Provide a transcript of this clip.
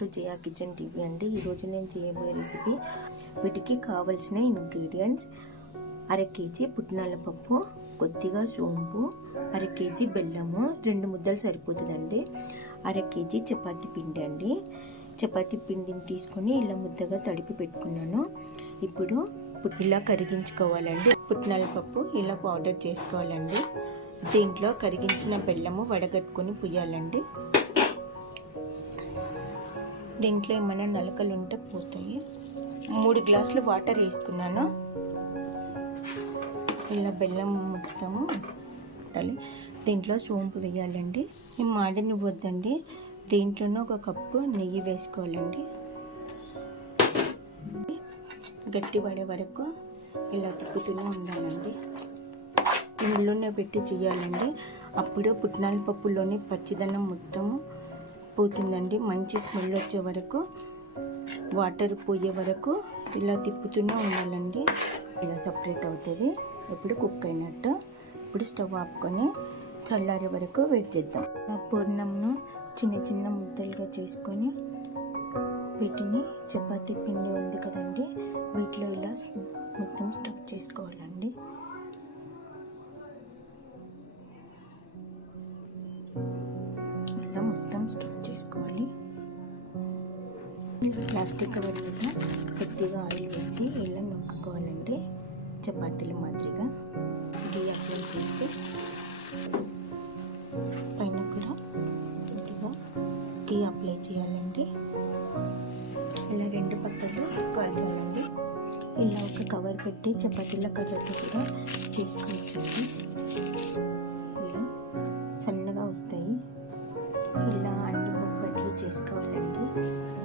To Jaya kitchen TV అండి. ఈరోజు నేను చేయబోయే రెసిపీ వీటికి కావలసిన ఇంగ్రీడియంట్స్ అర కేజీ పుట్నాల పప్పు కొద్దిగా సోంపు అర కేజీ బెల్లము రెండు ముద్దలు సరిపోతుందండి. అర కేజీ చపాతి పిండి అండి. చపాతి పిండిని తీసుకొని ఇలా ముద్దగా తడిపి పెట్టుకున్నాను. ఇప్పుడు ఇలా కరిగించుకోవాలండి. పుట్నాల పప్పు ఇలా పౌడర్ చేసుకోవాలండి. దీంట్లో కరిగించిన బెల్లము వడగట్టుకొని పుయ్యాలండి. దీంట్లో ఏమైనా నలకలు ఉంటే పోతాయి. మూడు గ్లాసులు వాటర్ వేసుకున్నాను. ఇలా బెల్లం మొత్తము పెట్టాలి దీంట్లో సోంపు వేయాలండి. ఈ మాడిని వద్దండి. దీంట్లోనే ఒక కప్పు నెయ్యి వేసుకోవాలండి. గట్టి పడే వరకు ఇలా తిప్పుతూనే ఉండాలండి. ఇందులోనే పెట్టి చేయాలండి. అప్పుడు పుట్నాల పప్పులోని పచ్చిదనం మొత్తము పోతుందండి మంచి స్మెల్ వచ్చే వరకు వాటర్ పోయే వరకు ఇలా తిప్పుతూనే ఉండాలండి. ఇలా సపరేట్ అవుతుంది. ఇప్పుడు కుక్ అయినట్టు ఇప్పుడు స్టవ్ ఆపుకొని చల్లారే వరకు వెయిట్ చేద్దాం. పూర్ణంను చిన్న చిన్న ముద్దలుగా చేసుకొని వీటిని చపాతీ పిండి ఉంది కదండి వీటిలో ఇలా మొత్తం స్టఫ్ చేసుకోవాలండి. ప్లాస్టిక్ కవర్ మీద కొద్దిగా ఆయిల్ వేసి ఇలా నొక్కుకోవాలండి చపాతీల మాదిరిగా గీ అప్లై చేసి పైన కూడా కొద్దిగా గీ అప్లై చేయాలండి. ఇలా రెండు పక్కలు కాల్చాలండి. ఇలా ఒక కవర్ పెట్టి చపాతీల కర్రతో కూడా చేసుకోవచ్చండి. ఇలా సన్నగా వస్తాయి. ఇలా అన్ని బొబ్బట్లు చేసుకోవాలండి.